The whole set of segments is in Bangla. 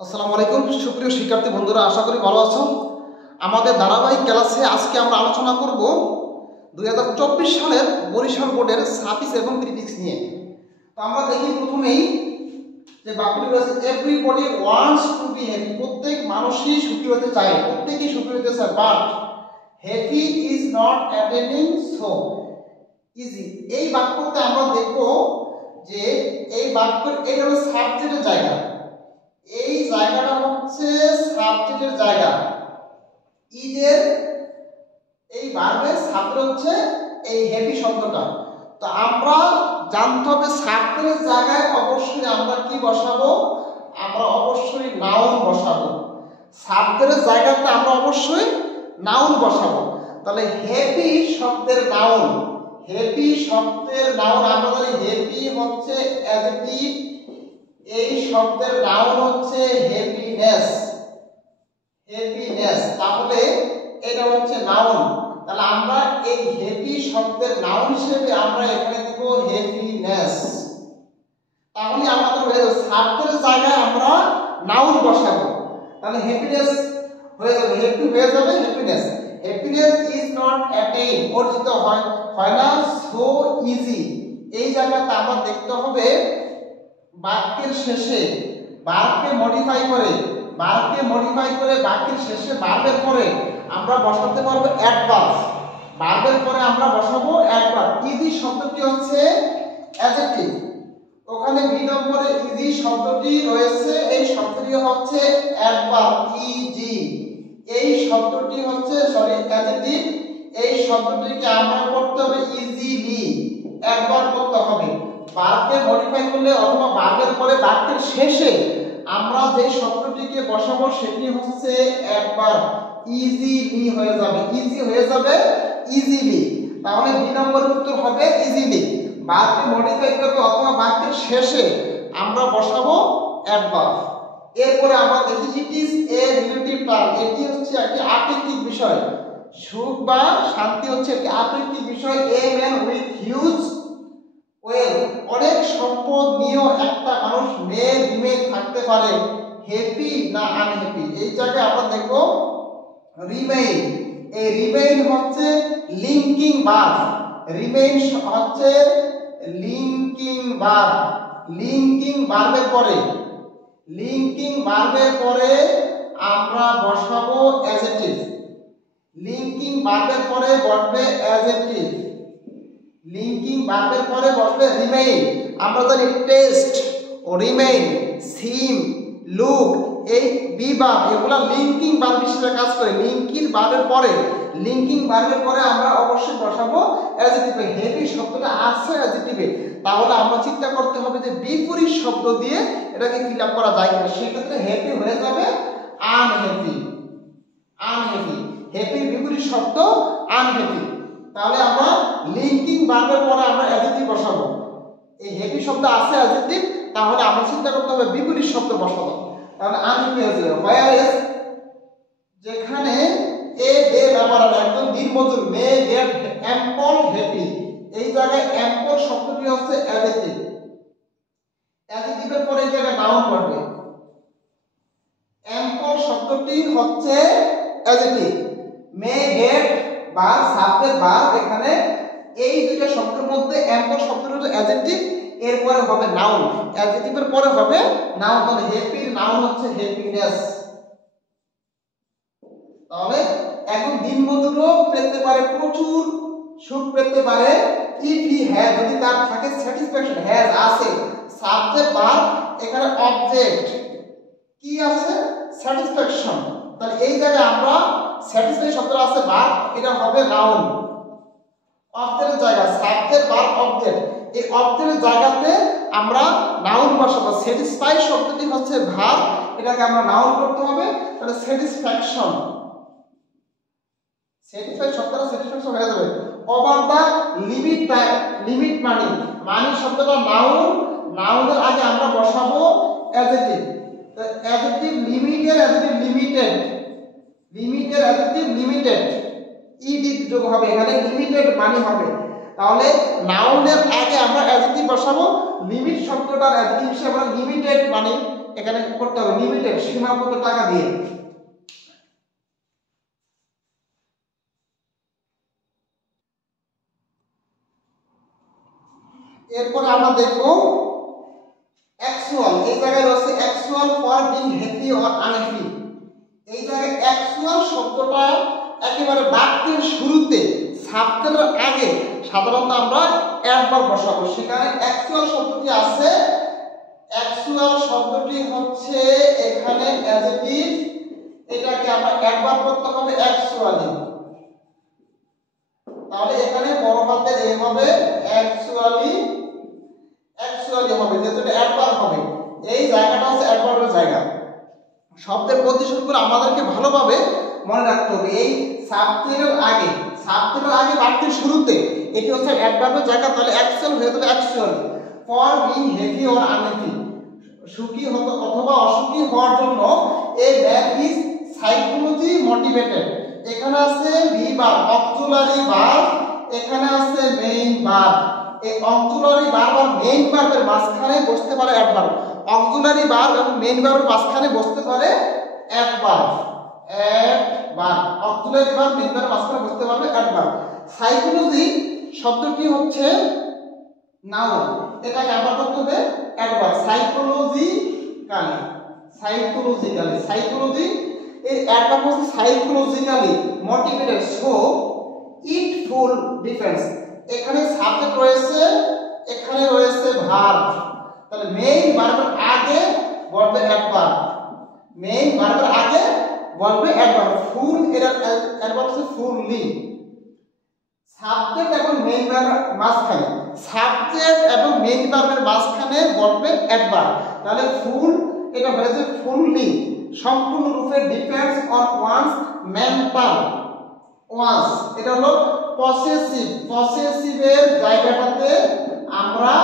আসসালামু আলাইকুম সুপ্রিয় শিক্ষার্থী বন্ধুরা, আশা করি ভালো আছো। আমাদের ধারাবাহিক ক্লাসে আজকে আমরা আলোচনা করব 2024 সালের বরিশাল বোর্ডের সাফিক্স এবং প্রিফিক্স নিয়ে। তো আমরা দেখি প্রথমেই যে বাক্যটি রয়েছে, everybody wants to be happy. প্রত্যেক মানুষই সুখী হতে চায়, প্রত্যেকেই সুখী হতে চায়, but happy is not attaining so easy. এই বাক্যতে আমরা দেখব যে এই বাক্যের এটা হলো সাবজেক্টের জায়গা, এই জায়গাটা হচ্ছে সাবজেক্টের জায়গা, ইজের এই ভার্বের সাবজেক্ট হচ্ছে এই হ্যাপি শব্দটা। তো আমরা জানতে হবে সাবজেক্টের জায়গায় অবশ্যই আমরা কি বসাবো, আমরা অবশ্যই নাউন বসাবো। সাবজেক্টের জায়গাতে আমরা অবশ্যই নাউন বসাবো। তাহলে হ্যাপি শব্দের নাউন, হ্যাপি শব্দের নাউন আমরা জানি হ্যাপি হচ্ছে অ্যাডজেক্টিভ, এই শব্দের নাউন হচ্ছে হ্যাপিনেস, হ্যাপিনেস। তাহলে এটা হচ্ছে নাউন। তাহলে আমরা এই হ্যাপি শব্দের নাউন হিসেবে আমরা এখানে দেব হ্যাপিনেস। তাহলে আমাদের হয়ে যাবে সাবজেক্টের জায়গায় আমরা নাউন বসাবো। তাহলে হ্যাপিনেস হয়ে যাবে, হ্যাপি হয়ে যাবে happiness. Happiness is not attain, অর্জিত হয় না সো ইজি। এই জায়গাতে আমরা দেখতে হবে বাক্যের শেষে ভার্বকে মডিফাই করে বাক্যের শেষে ভার্বের পরে আমরা বসাতে পারবো অ্যাডভার্ব। ভার্বের পরে আমরা বসাবো অ্যাডভার্ব। ইজি শব্দটি হচ্ছে অ্যাডজেক্টিভ, ওখানে বি নম্বরে ইজি শব্দটি রয়েছে, এই শব্দটি হচ্ছে অ্যাডভার্ব ইজি। এই শব্দটি হচ্ছে অ্যাডজেক্টিভ, এই শব্দটিকে আমরা করতে হবে ইজিলি, অ্যাডভার্ব করতে হবে। ভার্বকে মডিফাই করলে অথবা ভার্বের পরে বাক্যের শেষে আমরা যে শব্দটিকে বসাবো সেটি হচ্ছে অ্যাডভার্ব, ইজিলি হয়ে যাবে, ইজি হয়ে যাবে ইজিলি। তাহলে বি নম্বরের উত্তর হবে ইজিলি। ভার্বকে মডিফাই করবে অথবা বাক্যের শেষে আমরা বসাবো অ্যাডভার্ব। এরপরে আমরা দেখি it is a relative term, এটি হচ্ছে একটি আপেক্ষিক বিষয়। সুখ বা শান্তি হচ্ছে একটি আপেক্ষিক বিষয়। A man with huge well, অনেক সম্পদ নিয়েও একটা মানুষ মে রিমেইন থাকতে পারে হ্যাপি না আনহ্যাপি। এই জায়গায় আমরা দেখব রিমেইন। এই রিমেইন হচ্ছে লিংকিং ভার্ব, রিমেইন হচ্ছে লিংকিং ভার্ব। লিংকিং ভার্বের পরে আমরা বসাবো অ্যাডজেক্টিভ। লিংকিং ভার্বের পরে বসবে অ্যাডজেক্টিভ, লিংকিং ভার্বের পরে বসবে রিমেইন। আমরা জানি টেস্ট, রিমেইন, সিম, লুক, এই বি ভার্ব এগুলা লিংকিং ভার্ব হিসেবে কাজ করে। লিংকিং ভার্বের পরে আমরা অবশ্যই বসাবো অ্যাডজেক্টিভ। হ্যাপি শব্দটা আছে অ্যাডজেক্টিভে, তাহলে আমরা চিন্তা করতে হবে যে বিপরীত শব্দ দিয়ে এটাকে ফিল আপ করা যায় কিনা। সেক্ষেত্রে হ্যাপি হয়ে যাবে আনহ্যাপি, হ্যাপির বিপরীত শব্দ আনহ্যাপি। তাহলে আমরা লিংকিং ভার্বের পরে আমরা অ্যাডজেক্টিভ বসাবো। এই হ্যাপি শব্দ আছে অ্যাডজেক্টিভ, তাহলে আমরা চিন্তা করতে হবে বিপরীত শব্দ বসাবো। তাহলে আনহ্যাপি হয়ে যাবে হোয়ার, যেখানে এ দে ব্যবহার একদম দিনমজুর, মে গেট অ্যাম্পল হ্যাপি। এই জায়গায় অ্যাম্পল শব্দটি হচ্ছে অ্যাডজেক্টিভ, অ্যাডজেক্টিভের পরে এই জায়গায় নাউন বসবে। অ্যাম্পল শব্দটি হচ্ছে অ্যাডজেক্টিভ, মে গেট বা সাবজেক্ট ভার্ব, এখানে এই দুটো শব্দের মধ্যে অ্যাম্পল শব্দটি হচ্ছে অ্যাডজেক্টিভ, এরপরে হবে নাউন, অ্যাডজেক্টিভের পরে হবে নাউন। তাহলে হ্যাপির নাউন হচ্ছে হ্যাপিনেস। তাহলে এখন দিনমজুরও পেতে পারে, প্রচুর সুখ পেতে পারে ইফ হি হ্যাজ, যদি তার থাকে স্যাটিসফ্যাকশন, হ্যাজ আছে সাবজেক্ট ভার্ব, এখানে অবজেক্ট কি আছে স্যাটিসফ্যাকশন। তাহলে এই জায়গায় আমরা স্যাটিসফাই শব্দটা আছে ভার্ব, এটা হবে নাউন। অবজেক্টের জায়গা সাবজেক্ট ভার্ব অবজেক্ট, এই অবজেক্টের জায়গাতে আমরা নাউন বসাবো। স্যাটিসফাই শব্দটি হচ্ছে ভার্ব, এটাকে আমরা নাউন করতে হবে। তাহলে স্যাটিসফ্যাকশন, স্যাটিসফাই শব্দটা স্যাটিসফ্যাকশন হয়ে যাবে। ওভার দা লিমিট মানি শব্দটা নাউন, নাউনের আগে আমরা বসাবো অ্যাডজেক্টিভ। অ্যাডজেক্টিভ লিমিটের অ্যাডজেক্টিভ লিমিটেড, ইডি যোগ হবে, এখানে লিমিটেড মানি হবে। তাহলে নাউনের আগে আমরা অ্যাডজেক্টিভ বসাবো, লিমিট শব্দটার অ্যাডজেক্টিভ হিসেবে আমরা লিমিটেড মানি এখানে করতে হবে লিমিটেড সীমাবদ্ধ টাকা দিয়ে। এরপরে আমরা দেখব অ্যাকচুয়াল। এই জায়গায় রয়েছে actual for being happy or unhappy. এই জায়গায় অ্যাকচুয়াল শব্দটা একেবারে বাক্যের শুরুতে সাবজেক্টের আগে সাধারণত আমরা একবার বসাবো, সেখানে অ্যাকচুয়াল শব্দটি আছে। অ্যাকচুয়াল শব্দটি হচ্ছে এখানে অ্যাডজেক্টিভ, এটাকে আমরা একবার করতে হবে অ্যাকচুয়ালি। তাহলে এখানে বড় হাতের এ হবে অ্যাকচুয়ালি, অ্যাকচুয়ালি হবে যেহেতু এটা একবার হবে। এই জায়গাটা হচ্ছে একবারের জায়গা। শব্দের প্রতিশোধ করে আমাদেরকে ভালোভাবে মনে রাখতে হবে এই সাবজেক্টের আগে, সাবজেক্টের আগে বাক্যের শুরুতে এটি হচ্ছে একবারের জায়গা। তাহলে অ্যাকচুয়াল হয়ে যাবে actually for being happy or unhappy, সুখী হতে অথবা অসুখী হওয়ার জন্য a man is psychology motivated. এখানে আছে বি ভার্ব অক্সিলারি ভার্ব, এখানে আছে মেইন ভার্ব। এই অক্সিলারি ভার্ব আর মেইন ভার্বের মাঝখানে বসতে পারে একবার। অক্সিলারি ভার্ব এবং মেইন ভার্বের মাঝখানে বসতে পারে একবার, একবার। অক্সিলারি ভার্ব মেইন ভার্বের মাঝখানে বসতে পারবে একবার। সাইকোলজি শব্দটি হচ্ছে নাউন, এটাকে একবার করতে হবে একবার। সাইকোলজিক্যালি, সাইকোলজিক্যালি, সাইকোলজি এর একবার হচ্ছে psychologically motivated. So it full defence. এখানে সাবজেক্ট রয়েছে, এখানে রয়েছে ভার্ব। তাহলে মেইন ভার্বের আগে বলবে একবার, মেইন ভার্বের আগে বলবে একবার। ফুল এর একবার হচ্ছে ফুললি। সাবজেক্ট এবং মেইন ভার্বের মাঝখানে, সাবজেক্ট এবং মেইন ভার্বের মাঝখানে বলবে একবার। তাহলে ফুল এটা হয়েছে ফুললি, সম্পূর্ণরূপে depends on one's mental one's. এটা হলো পসেসিভ। পসেসিভের জায়গাটাতে আমরা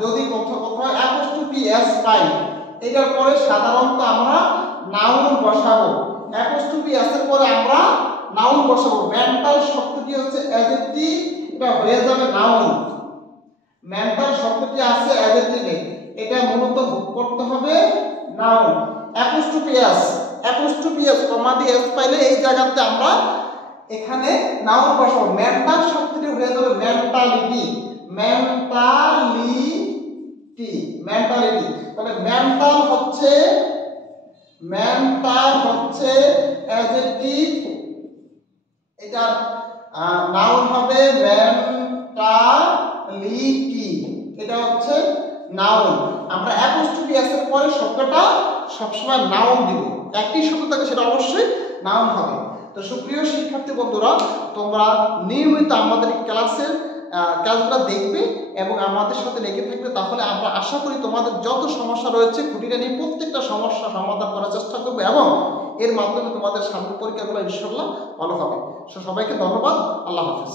যদি কোথাও অ্যাপোস্ট্রফি এস পাই, এটার পরে সাধারণত আমরা নাউন বসাবো। অ্যাপোস্ট্রফি এস এর পরে আমরা নাউন বসাবো। মেন্টাল শব্দটি হচ্ছে অ্যাডজেক্টিভ, এটা হয়ে যাবে নাউন। মেন্টাল শব্দটি আছে অ্যাডজেক্টিভে, এটা মূলত করতে হবে noun. Apostrophe S, apostrophe S কমা দিয়ে এস পাইলে এই জায়গাতে আমরা এখানে নাউন বসাবো। মেন্টাল শব্দটি হয়ে যাবে মেন্টালিটি, মেন্টালিটি, মেন্টালিটি। তাহলে মেন্টাল হচ্ছে অ্যাডজেক্টিভ, এটা নাউন হবে মেন্টালিটি, এটা হচ্ছে নাউন। আমরা অ্যাপোস্ট্রফি এস এর পরে শব্দটা সবসময় নাউন দিব। একই শব্দ থাকে সেটা অবশ্যই নাউন হবে। তো সুপ্রিয় শিক্ষার্থী বন্ধুরা, তোমরা নিয়মিত আমাদের ক্লাসের ক্লাসগুলো দেখবে এবং আমাদের সাথে লেগে থাকবে, তাহলে আমরা আশা করি তোমাদের যত সমস্যা রয়েছে খুঁটিনাটি প্রত্যেকটা সমস্যা সমাধান করার চেষ্টা করবে এবং এর মাধ্যমে তোমাদের সামনের পরীক্ষাগুলো ইনশাআল্লাহ ভালো হবে। সবাইকে ধন্যবাদ। আল্লাহ হাফেজ।